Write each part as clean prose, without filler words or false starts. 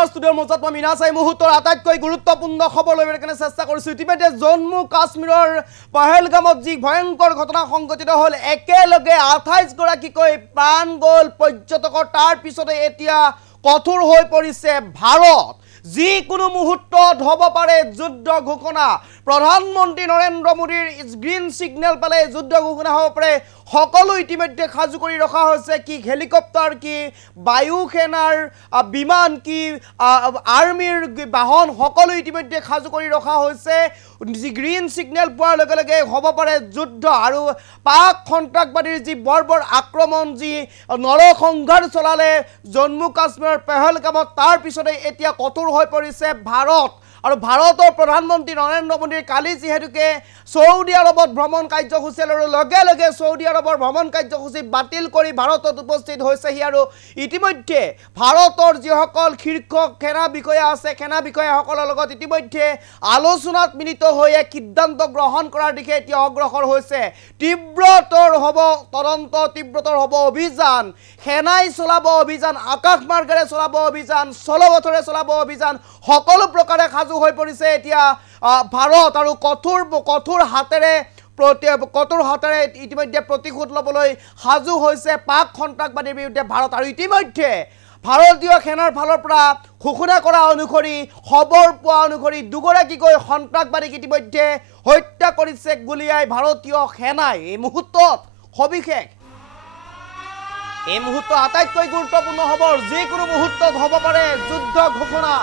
নমস্কাৰ ষ্টুডিঅ'ৰ মজত মই মিনা চাই মুহূৰ্তৰ আটাইতকৈ গুৰুত্বপূৰ্ণ খবৰ লৈ কাৰণে চেষ্টা কৰিছোঁ ইতিমধ্যে জম্মু কাশ্মীৰৰ পহেলগামত যি ভয়ংকৰ ঘটনা সংঘটিত হ'ল একেলগে 28 গৰাকীকৈ প্ৰাণ গ'ল পৰ্যটকৰ তাৰ পিছতে এতিয়া কঠোৰ হৈ পৰিছে ভাৰত যিকোনো মুহূৰ্তত হ'ব পাৰে যুদ্ধ ঘোষণা প্ৰধানমন্ত্ৰী নৰেন্দ্ৰ মোদীৰ গ্ৰীণ সিগনেল পালে যুদ্ধ ঘোষণা হ'ব পাৰে সকলো ইতিমধ্যে সাজু কৰি ৰখা হৈছে কি হেলিকপ্টাৰ কি বায়ু সেনাৰ বিমান কি আৰ্মিৰ বাহন সকলো ইতিমধ্যে সাজু কৰি ৰখা হৈছে যি গ্ৰীণ সিগনেল পোৱাৰ লগে লগে হ'ব পাৰে যুদ্ধ আৰু পাক সন্ত্ৰাসবাদীৰ যি বৰ্বৰ আক্ৰমণ যি নৰসংহাৰ চলালে জম্মু কাশ্মীৰৰ পহেলগামত তাৰ পিছতে এতিয়া কঠোৰ হৈ পৰিছে ভাৰত আৰু ভাৰতৰ প্ৰধানমন্ত্ৰী নৰেন্দ্ৰ মোদীৰ কালি যেহেতুকে সৌদি আৰবত ভ্ৰমণ কাৰ্যসূচী আৰু লগে লগে সৌদি আৰবৰ ভ্ৰমণ কাৰ্যসূচী বাতিল কৰি ভাৰতত উপস্থিত হৈছেহি আৰু ইতিমধ্যে ভাৰতৰ যিসকল শীৰ্ষ সেনা বিষয়া আছে সেনা বিষয়াসকলৰ লগত ইতিমধ্যে আলোচনাত মিলিত হৈ এক সিদ্ধান্ত গ্ৰহণ কৰাৰ দিশে এতিয়া অগ্ৰসৰ হৈছে তীব্ৰতৰ হ'ব তদন্ত তীব্ৰতৰ হ'ব অভিযান সেনাই চলাব অভিযান আকাশ মাৰ্গেৰে চলাব অভিযান স্থলপথেৰে চলাব অভিযান সকলো প্ৰকাৰে সাজু হৈ পৰিছে এতিয়া ভাৰত আৰু কঠোৰ হাতেৰে ইতিমধ্যে প্ৰতিশোধ ল'বলৈ সাজু হৈছে পাক সন্ত্ৰাসবাদীৰ বিৰুদ্ধে ভাৰত আৰু ইতিমধ্যে ভাৰতীয় সেনাৰ ফালৰ পৰা ঘোষণা কৰা অনুসৰি খবৰ পোৱা অনুসৰি দুগৰাকীকৈ সন্ত্ৰাসবাদীক ইতিমধ্যে হত্যা কৰিছে গুলিয়াই ভাৰতীয় সেনাই এই মুহূৰ্তত সবিশেষ এই মুহূৰ্ত আটাইতকৈ গুৰুত্বপূৰ্ণ খবৰ যিকোনো মুহূৰ্তত হ'ব পাৰে যুদ্ধ ঘোষণা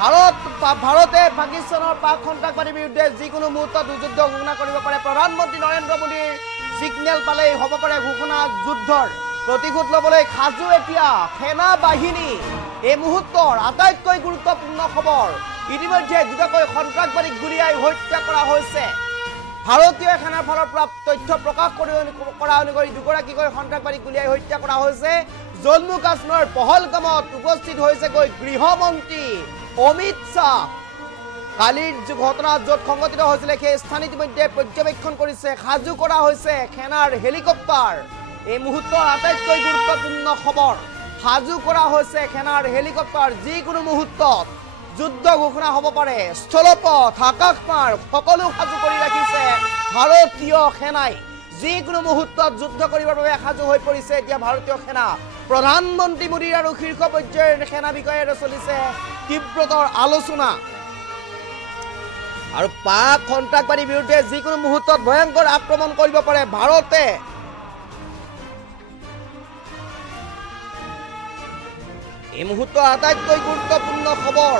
ভাৰতে পাকিস্তানৰ পাক সন্ত্ৰাসবাদীৰ বিৰুদ্ধে যিকোনো মুহূৰ্তত যুদ্ধ ঘোষণা কৰিব পাৰে প্ৰধানমন্ত্ৰী নৰেন্দ্ৰ মোদীৰ সিগনেল পালেই হ'ব পাৰে ঘোষণা যুদ্ধৰ প্ৰতিশোধ ল'বলৈ সাজু এতিয়া সেনা বাহিনী এই মুহূৰ্তৰ আটাইতকৈ গুৰুত্বপূৰ্ণ খবৰ ইতিমধ্যে দুটাকৈ সন্ত্ৰাসবাদীক গুলিয়াই হত্যা কৰা হৈছে ভাৰতীয় সেনাৰ ফালৰ পৰা তথ্য প্ৰকাশ কৰা অনুসৰি দুগৰাকীকৈ সন্ত্ৰাসবাদীক গুলিয়াই হত্যা কৰা হৈছে জম্মু কাশ্মীৰৰ পহেলগামত উপস্থিত হৈছেগৈ গৃহমন্ত্ৰী অমিত শাহ কালিৰ ঘটনা য'ত সংঘটিত হৈছিলে সেই স্থান ইতিমধ্যে পৰ্যবেক্ষণ কৰিছে সাজু কৰা হৈছে সেনাৰ হেলিকপ্টাৰ এই মুহূৰ্তৰ আটাইতকৈ গুৰুত্বপূৰ্ণ খবৰ সাজু কৰা হৈছে সেনাৰ হেলিকপ্টাৰ যিকোনো মুহূৰ্তত যুদ্ধ ঘোষণা হ'ব পাৰে স্থলপথ আকাশমাৰ্গ সকলো সাজু কৰি ৰাখিছে ভাৰতীয় সেনাই যিকোনো মুহূৰ্তত যুদ্ধ কৰিবৰ বাবে সাজু হৈ পৰিছে এতিয়া ভাৰতীয় সেনা প্ৰধানমন্ত্ৰী মোদীৰ আৰু শীৰ্ষ পৰ্যায়ৰ সেনা বিষয়াৰে চলিছে তীব্ৰতৰ আলোচনা আৰু পাক সন্ত্ৰাসবাদীৰ বিৰুদ্ধে যিকোনো মুহূৰ্তত ভয়ংকৰ আক্ৰমণ কৰিব পাৰে ভাৰতে এই মুহূৰ্তৰ আটাইতকৈ গুৰুত্বপূৰ্ণ খবৰ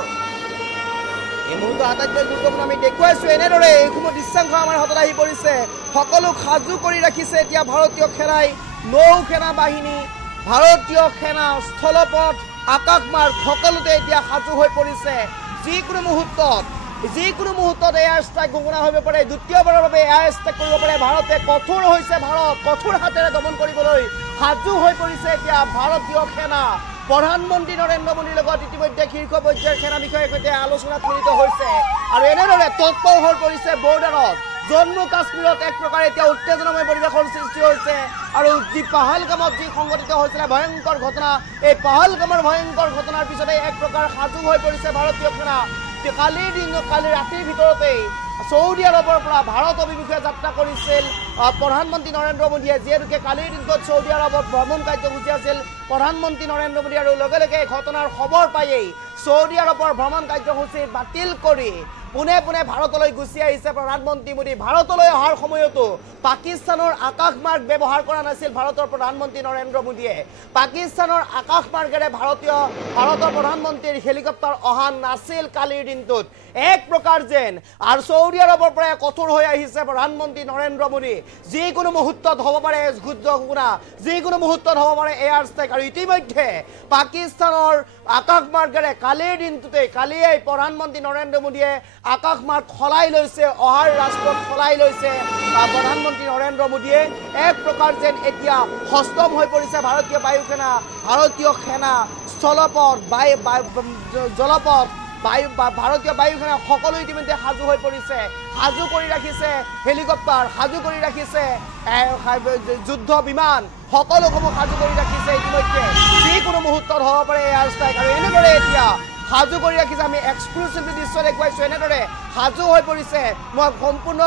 এই মুহূৰ্তৰ আটাইতকৈ গুৰুত্বপূৰ্ণ আমি দেখুৱাইছোঁ এনেদৰে এই সময়ত দৃশ্যাংশ আমাৰ হাতত আহি পৰিছে সকলো সাজু কৰি ৰাখিছে এতিয়া ভাৰতীয় সেনাই নৌ সেনা বাহিনী ভাৰতীয় সেনা স্থলপথ আকাশমাৰ্গ সকলোতে এতিয়া সাজু হৈ পৰিছে যিকোনো মুহূৰ্তত এয়াৰ ষ্ট্ৰাইক ঘোষণা হ'ব পাৰে দ্বিতীয়বাৰৰ বাবে এয়াৰ ষ্ট্ৰাইক কৰিব পাৰে ভাৰতে কঠোৰ হৈছে ভাৰত কঠোৰ হাতেৰে দমন কৰিবলৈ সাজু হৈ পৰিছে এতিয়া ভাৰতীয় সেনা প্ৰধানমন্ত্ৰী নৰেন্দ্ৰ মোদীৰ লগত ইতিমধ্যে শীৰ্ষ পৰ্যায়ৰ সেনা বিষয়াৰ সৈতে আলোচনাত মিলিত হৈছে আৰু এনেদৰে তৎপৰ হৈ পৰিছে বৰ্ডাৰত জম্মু কাশ্মীৰত এক প্ৰকাৰ এতিয়া উত্তেজনাময় পৰিৱেশৰ সৃষ্টি হৈছে আৰু যি পহেলগামত যি সংঘটিত হৈছিলে ভয়ংকৰ ঘটনা এই পহেলগামৰ ভয়ংকৰ ঘটনাৰ পিছতে এক প্ৰকাৰ সাজু হৈ পৰিছে ভাৰতীয় সেনা কালি ৰাতিৰ ভিতৰতেই সৌদি আৰবৰ পৰা ভাৰত অভিমুখে যাত্ৰা কৰিছিল প্ৰধানমন্ত্ৰী নৰেন্দ্ৰ মোদীয়ে যিহেতুকে কালিৰ দিনটোত সৌদি আৰবত ভ্ৰমণ কাৰ্যসূচী আছিল প্ৰধানমন্ত্ৰী নৰেন্দ্ৰ মোদী আৰু লগে লগে ঘটনাৰ খবৰ পায়েই সৌদি আৰবৰ ভ্ৰমণ কাৰ্যসূচী বাতিল কৰি পুনে পুনে ভাৰতলৈ গুচি আহিছে প্ৰধানমন্ত্ৰী মোদী ভাৰতলৈ অহাৰ সময়তো পাকিস্তানৰ আকাশমাৰ্গ ব্যৱহাৰ কৰা নাছিল ভাৰতৰ প্ৰধানমন্ত্ৰী নৰেন্দ্ৰ মোদীয়ে পাকিস্তানৰ আকাশমাৰ্গেৰে ভাৰতৰ প্ৰধানমন্ত্ৰীৰ হেলিকপ্টাৰ অহা নাছিল কালিৰ দিনটোত এক প্ৰকাৰ যেন আৰু সৌদি আৰবৰ পৰা কঠোৰ হৈ আহিছে প্ৰধানমন্ত্ৰী নৰেন্দ্ৰ মোদী যিকোনো মুহূৰ্তত হ'ব পাৰে যুদ্ধ ঘোষণা যিকোনো মুহূৰ্তত হ'ব পাৰে এয়াৰ ষ্ট্ৰাইক আৰু ইতিমধ্যে পাকিস্তানৰ আকাশমাৰ্গেৰে কালিৰ দিনটোতে কালিয়েই প্ৰধানমন্ত্ৰী নৰেন্দ্ৰ মোদীয়ে আকাশমাৰ্গ সলাই লৈছে অহাৰ ৰাষ্ট্ৰত সলাই লৈছে প্ৰধানমন্ত্ৰী নৰেন্দ্ৰ মোদীয়ে এক প্ৰকাৰ যেন এতিয়া হস্তম হৈ পৰিছে ভাৰতীয় বায়ু সেনা ভাৰতীয় সেনা স্থলপথ জলপথ ভাৰতীয় বায়ু সেনা সকলো ইতিমধ্যে সাজু হৈ পৰিছে সাজু কৰি ৰাখিছে হেলিকপ্টাৰ সাজু কৰি ৰাখিছে যুদ্ধ বিমান সকলোসমূহ সাজু কৰি ৰাখিছে ইতিমধ্যে যিকোনো মুহূৰ্তত হ'ব পাৰে এয়াৰ ষ্ট্ৰাইক আৰু এনেদৰে এতিয়া সাজু কৰি ৰাখিছে আমি এক্সক্লুচিভলি দৃশ্য দেখুৱাইছোঁ এনেদৰে সাজু হৈ পৰিছে মই সম্পূৰ্ণ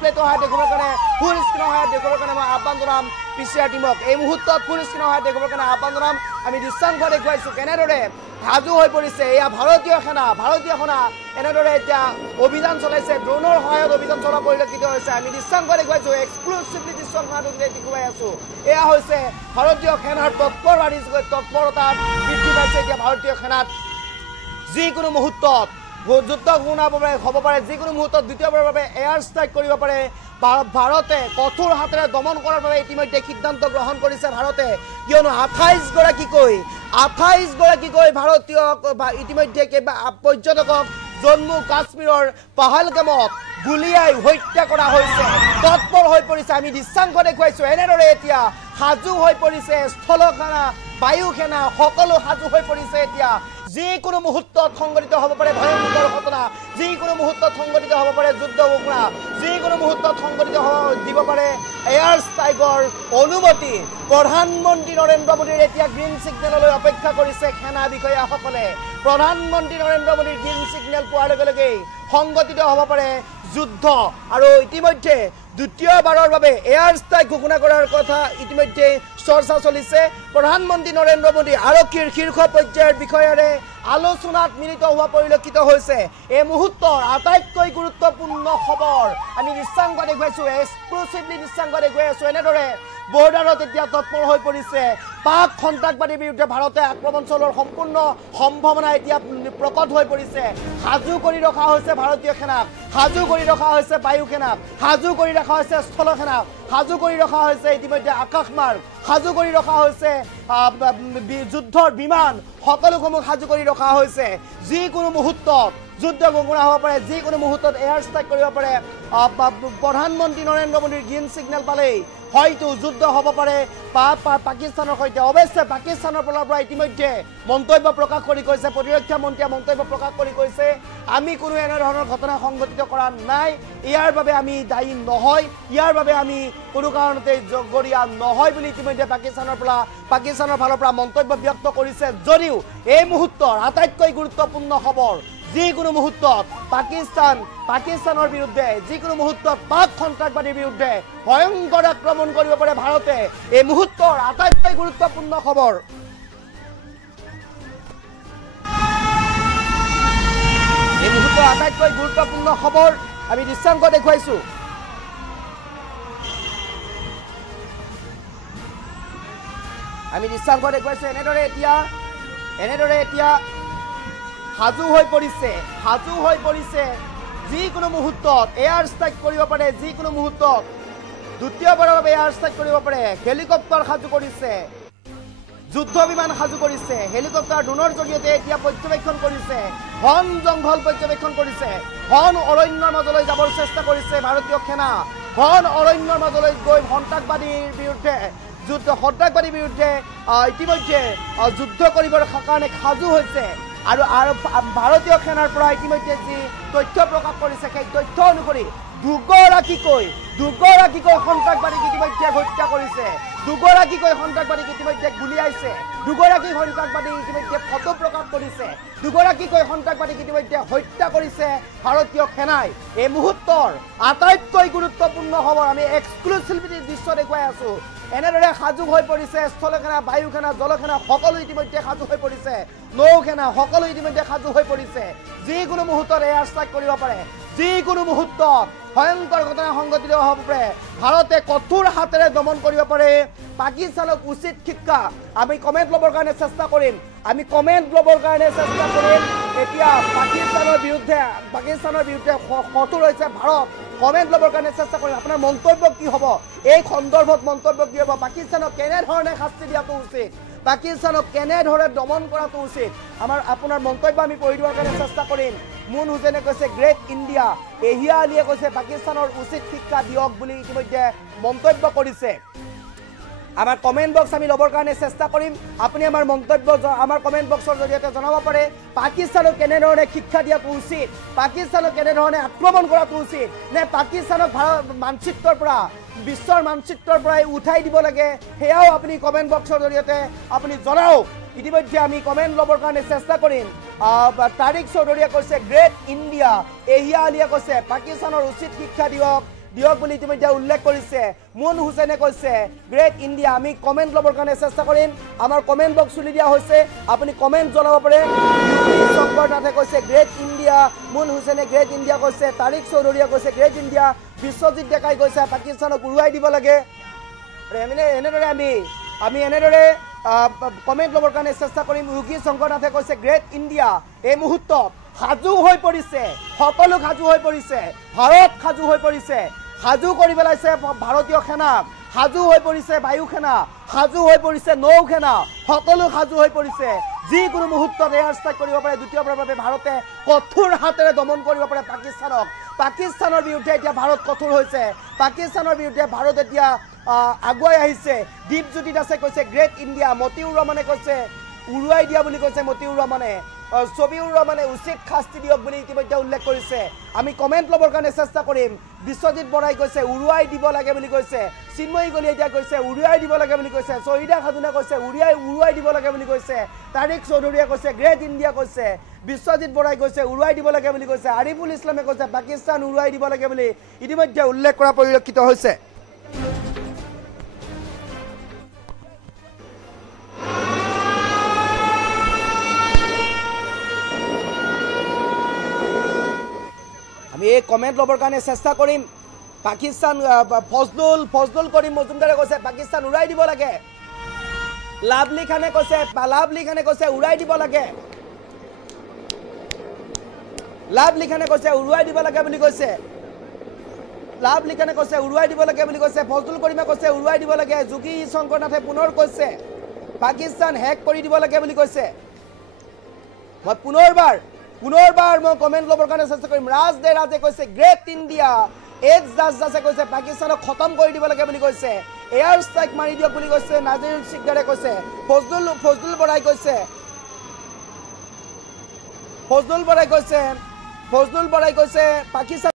প্লেটৰ সহায়ত দেখুৱাবৰ কাৰণে ফুল স্ক্ৰীণৰ সহায়ত দেখুৱাবৰ কাৰণে মই আহ্বান জনাম PCR টিমক এই মুহূৰ্তত ফুল স্ক্ৰীণৰ সহায়ত দেখুৱাবৰ কাৰণে আহ্বান জনাম আমি দৃশ্যাংশ দেখুৱাইছোঁ কেনেদৰে সাজু হৈ পৰিছে এয়া ভাৰতীয় সেনা এনেদৰে এতিয়া অভিযান চলাইছে ড্ৰোনৰ সহায়ত অভিযান চলা পৰিলক্ষিত হৈছে আমি দৃশ্যাংশ দেখুৱাইছোঁ এক্সক্লুচিভলি দৃশ্যখন দেখুৱাই আছোঁ এয়া হৈছে ভাৰতীয় সেনাৰ তৎপৰতা বৃদ্ধি পাইছে এতিয়া ভাৰতীয় সেনাত যিকোনো মুহূৰ্তত যুদ্ধ ঘোষণা হ'ব পাৰে যিকোনো মুহূৰ্তত দ্বিতীয়বাৰৰ বাবে এয়াৰ ষ্ট্ৰাইক কৰিব পাৰে ভাৰতে কঠোৰ হাতেৰে দমন কৰাৰ বাবে ইতিমধ্যে সিদ্ধান্ত গ্ৰহণ কৰিছে ভাৰতে কিয়নো 28 গৰাকীকৈ ভাৰতীয় ইতিমধ্যে পৰ্যটকক জম্মু কাশ্মীৰৰ পাহালগামত গুলিয়াই হত্যা কৰা হৈছে তৎপৰ হৈ পৰিছে আমি দৃশ্যাংশ দেখুৱাইছোঁ এনেদৰে এতিয়া সাজু হৈ পৰিছে স্থলসেনা বায়ু সেনা সকলো সাজু হৈ পৰিছে এতিয়া যিকোনো মুহূৰ্তত সংঘটিত হ'ব পাৰে ভয়ংকৰ ঘটনা যিকোনো মুহূৰ্তত সংঘটিত হ'ব পাৰে যুদ্ধ ঘোষণা যিকোনো মুহূৰ্তত সংঘটিত দিব পাৰে এয়াৰ ষ্ট্ৰাইকৰ অনুমতি প্ৰধানমন্ত্ৰী নৰেন্দ্ৰ মোদীৰ এতিয়া গ্ৰীণ ছিগনেললৈ অপেক্ষা কৰিছে সেনা বিষয়াসকলে প্ৰধানমন্ত্ৰী নৰেন্দ্ৰ মোদীৰ গ্ৰীণ ছিগনেল পোৱাৰ লগে লগেই সংঘটিত হ'ব পাৰে যুদ্ধ আৰু ইতিমধ্যে দ্বিতীয়বাৰৰ বাবে এয়াৰ ষ্ট্ৰাইক ঘোষণা কৰাৰ কথা ইতিমধ্যে চৰ্চা চলিছে প্ৰধানমন্ত্ৰী নৰেন্দ্ৰ মোদী আৰক্ষীৰ শীৰ্ষ পৰ্যায়ৰ বিষয়াৰে আলোচনাত মিলিত হোৱা পৰিলক্ষিত হৈছে এই মুহূৰ্তৰ আটাইতকৈ গুৰুত্বপূৰ্ণ খবৰ আমি দৃশ্যাংশ দেখুৱাইছোঁ এক্সক্লুচিভলি দৃশ্যাংশ দেখুৱাই আছোঁ এনেদৰে বৰ্ডাৰত এতিয়া তৎপৰ হৈ পৰিছে পাক সন্ত্ৰাসবাদীৰ বিৰুদ্ধে ভাৰতে আক্ৰমণ চলোৱাৰ সম্পূৰ্ণ সম্ভাৱনা এতিয়া প্ৰকট হৈ পৰিছে সাজু কৰি ৰখা হৈছে ভাৰতীয় সেনাক সাজু কৰি ৰখা হৈছে বায়ু সেনাক সাজু কৰি ৰখা হৈছে স্থল সেনাক সাজু কৰি ৰখা হৈছে ইতিমধ্যে আকাশ মাৰ্গ সাজু কৰি ৰখা হৈছে যুদ্ধৰ বিমান সকলোসমূহ সাজু কৰি ৰখা হৈছে যিকোনো মুহূৰ্তত যুদ্ধ ঘোষণা হ'ব পাৰে যিকোনো মুহূৰ্তত এয়াৰ ষ্ট্ৰাইক কৰিব পাৰে প্ৰধানমন্ত্ৰী নৰেন্দ্ৰ মোদীৰ গ্ৰীণ ছিগনেল পালেই হয়তো যুদ্ধ হ'ব পাৰে পাকিস্তানৰ সৈতে অৱশ্যে পাকিস্তানৰ ফালৰ পৰা ইতিমধ্যে মন্তব্য প্ৰকাশ কৰি কৈছে প্ৰতিৰক্ষা মন্ত্ৰীয়ে মন্তব্য প্ৰকাশ কৰি কৈছে আমি কোনো এনেধৰণৰ ঘটনা সংঘটিত কৰা নাই ইয়াৰ বাবে আমি দায়ী নহয় ইয়াৰ বাবে আমি কোনো কাৰণতে জগৰীয়া নহয় বুলি ইতিমধ্যে পাকিস্তানৰ ফালৰ পৰা মন্তব্য ব্যক্ত কৰিছে যদিও এই মুহূৰ্তৰ আটাইতকৈ গুৰুত্বপূৰ্ণ খবৰ যিকোনো মুহূৰ্তত পাকিস্তানৰ বিৰুদ্ধে যিকোনো মুহূৰ্তত পাক সন্ত্ৰাসবাদীৰ বিৰুদ্ধে ভয়ংকৰ আক্ৰমণ কৰিব পাৰে ভাৰতে এই মুহূৰ্তৰ আটাইতকৈ গুৰুত্বপূৰ্ণ খবৰ এই মুহূৰ্তৰ আটাইতকৈ গুৰুত্বপূৰ্ণ খবৰ আমি দৃশ্যাংশ দেখুৱাইছোঁ এনেদৰে এতিয়া সাজু হৈ পৰিছে যিকোনো মুহূৰ্তত এয়াৰ ষ্ট্ৰাইক কৰিব পাৰে যিকোনো মুহূৰ্তত দ্বিতীয়বাৰৰ বাবে এয়াৰ ষ্ট্ৰাইক কৰিব পাৰে হেলিকপ্টাৰ সাজু কৰিছে যুদ্ধ বিমান সাজু কৰিছে হেলিকপ্টাৰ ড্ৰোনৰ জৰিয়তে এতিয়া পৰ্যবেক্ষণ কৰিছে ঘন জংঘল পৰ্যবেক্ষণ কৰিছে ঘন অৰণ্যৰ মাজলৈ যাবৰ চেষ্টা কৰিছে ভাৰতীয় সেনা ঘন অৰণ্যৰ মাজলৈ গৈ সন্ত্ৰাসবাদীৰ বিৰুদ্ধে ইতিমধ্যে যুদ্ধ কৰিবৰ কাৰণে সাজু হৈছে আৰু ভাৰতীয় সেনাৰ পৰা ইতিমধ্যে যি তথ্য প্ৰকাশ কৰিছে সেই তথ্য অনুসৰি দুগৰাকীকৈ সন্ত্ৰাসবাদীক ইতিমধ্যে হত্যা কৰিছে দুগৰাকীকৈ সন্ত্ৰাসবাদীক ইতিমধ্যে গুলিয়াইছে দুগৰাকী সন্ত্ৰাসবাদী ইতিমধ্যে ফটো প্ৰকাশ কৰিছে দুগৰাকীকৈ সন্ত্ৰাসবাদীক ইতিমধ্যে হত্যা কৰিছে ভাৰতীয় সেনাই এই মুহূৰ্তৰ আটাইতকৈ গুৰুত্বপূৰ্ণ খবৰ আমি এক্সক্লুচিভলি দৃশ্য দেখুৱাই আছোঁ এনেদৰে সাজু হৈ পৰিছে স্থলসেনা বায়ু সেনা জলসেনা সকলো ইতিমধ্যে সাজু হৈ পৰিছে নৌ সেনা সকলো ইতিমধ্যে সাজু হৈ পৰিছে যিকোনো মুহূৰ্তত এয়াৰ ষ্ট্ৰাইক কৰিব পাৰে যিকোনো মুহূৰ্তত ভয়ংকৰ ঘটনা সংঘটিত হ'ব পাৰে ভাৰতে কঠোৰ হাতেৰে দমন কৰিব পাৰে পাকিস্তানক উচিত শিক্ষা আমি কমেণ্ট ল'বৰ কাৰণে চেষ্টা কৰিম এতিয়া পাকিস্তানৰ বিৰুদ্ধে কঠোৰ হৈছে ভাৰত কমেণ্ট ল'বৰ কাৰণে চেষ্টা কৰিম আপোনাৰ মন্তব্য কি হ'ব এই সন্দৰ্ভত মন্তব্য কি হ'ব পাকিস্তানক কেনেধৰণে শাস্তি দিয়াটো উচিত পাকিস্তানক কেনেধৰণে দমন কৰাটো উচিত আপোনাৰ মন্তব্য আমি পঢ়ি দিবৰ কাৰণে চেষ্টা কৰিম মুন হুছেইনে কৈছে গ্ৰেট ইণ্ডিয়া এহিয়া আলীয়ে কৈছে পাকিস্তানৰ উচিত শিক্ষা দিয়ক বুলি ইতিমধ্যে মন্তব্য কৰিছে আমাৰ কমেণ্ট বক্স আমি ল'বৰ কাৰণে চেষ্টা কৰিম আপুনি আমাৰ মন্তব্য আমাৰ কমেণ্ট বক্সৰ জৰিয়তে জনাব পাৰে পাকিস্তানক কেনেধৰণে শিক্ষা দিয়াটো উচিত পাকিস্তানক কেনেধৰণে আক্ৰমণ কৰাটো উচিত নে পাকিস্তানক মানচিত্ৰৰ পৰা বিশ্বৰ মানচিত্ৰৰ পৰাই উঠাই দিব লাগে সেয়াও আপুনি কমেণ্ট বক্সৰ জৰিয়তে আপুনি জনাওক ইতিমধ্যে আমি কমেণ্ট ল'বৰ কাৰণে চেষ্টা কৰিম তাৰিক চৌধুৰীয়ে কৈছে গ্ৰেট ইণ্ডিয়া এহিয়া আলিয়ে কৈছে পাকিস্তানৰ উচিত শিক্ষা দিয়ক বুলি ইতিমধ্যে উল্লেখ কৰিছে মুন হুছেইনে কৈছে গ্ৰেট ইণ্ডিয়া আমি কমেণ্ট ল'বৰ কাৰণে চেষ্টা কৰিম আমাৰ কমেণ্ট বক্স খুলি দিয়া হৈছে আপুনি কমেণ্ট জনাব পাৰে শংকৰনাথে কৈছে গ্ৰেট ইণ্ডিয়া মুন হুছেইনে গ্ৰেট ইণ্ডিয়া কৈছে তাৰিক চৌধুৰীয়ে কৈছে গ্ৰেট ইণ্ডিয়া বিশ্বজিৎ ডেকাই কৈছে পাকিস্তানক উৰুৱাই দিব লাগে এনেদৰে আমি এনেদৰে কমেণ্ট ল'বৰ কাৰণে চেষ্টা কৰিম ৰুকি শংকৰনাথে কৈছে গ্ৰেট ইণ্ডিয়া এই মুহূৰ্তত সাজু হৈ পৰিছে সকলো সাজু হৈ পৰিছে ভাৰত সাজু হৈ পৰিছে সাজু কৰি পেলাইছে ভাৰতীয় সেনা সাজু হৈ পৰিছে বায়ু সেনা সাজু হৈ পৰিছে নৌ সেনা সকলো সাজু হৈ পৰিছে যিকোনো মুহূৰ্তত এয়াৰ ষ্ট্ৰাইক কৰিব পাৰে দ্বিতীয়বাৰৰ বাবে ভাৰতে কঠোৰ হাতেৰে দমন কৰিব পাৰে পাকিস্তানৰ বিৰুদ্ধে এতিয়া ভাৰত কঠোৰ হৈছে পাকিস্তানৰ বিৰুদ্ধে ভাৰত এতিয়া আগুৱাই আহিছে দীপজ্যোতিত আছে কৈছে গ্ৰেট ইণ্ডিয়া মতিউৰ ৰহমানে কৈছে উৰুৱাই দিয়া বুলি কৈছে মতিউৰ ৰহমানে ছবিউৰ ৰহমানে উচিত শাস্তি দিয়ক বুলি ইতিমধ্যে উল্লেখ কৰিছে আমি কমেণ্ট ল'বৰ কাৰণে চেষ্টা কৰিম বিশ্বজিৎ বৰাই কৈছে উৰুৱাই দিব লাগে বুলি কৈছে চিন্ময়ী কলিয়াই কৈছে উৰুৱাই দিব লাগে বুলি কৈছে শহীদা খাতুনে কৈছে উৰুৱাই দিব লাগে বুলি কৈছে তাৰিক চৌধুৰীয়ে কৈছে গ্ৰেট ইণ্ডিয়া কৈছে বিশ্বজিৎ বৰাই কৈছে উৰুৱাই দিব লাগে বুলি কৈছে আৰিফুল ইছলামে কৈছে পাকিস্তান উৰুৱাই দিব লাগে বুলি ইতিমধ্যে উল্লেখ কৰা পৰিলক্ষিত হৈছে আমি এই কমেণ্ট ল'বৰ কাৰণে চেষ্টা কৰিম পাকিস্তান ফজলুল কৰিম মজুমদাৰে কৈছে পাকিস্তান উৰাই দিব লাগে লাভলি খানে কৈছে উৰাই দিব লাগে লাভলি খানে কৈছে উৰুৱাই দিব লাগে বুলি কৈছে ফজলুল কৰিমে কৈছে উৰুৱাই দিব লাগে যোগী শংকৰনাথে পুনৰ কৈছে পাকিস্তান হেক কৰি দিব লাগে বুলি কৈছে মই পুনৰবাৰ মই কমেণ্ট ল'বৰ কাৰণে চেষ্টা কৰিম ৰাজে কৈছে গ্ৰেট ইণ্ডিয়া এক্স জাজে কৈছে পাকিস্তানক খতম কৰি দিব লাগে বুলি কৈছে এয়াৰ ষ্ট্ৰাইক মাৰি দিয়ক বুলি কৈছে নাজিৰ সিকদাৰে কৈছে ফজলুল বৰাই কৈছে পাকিস্তান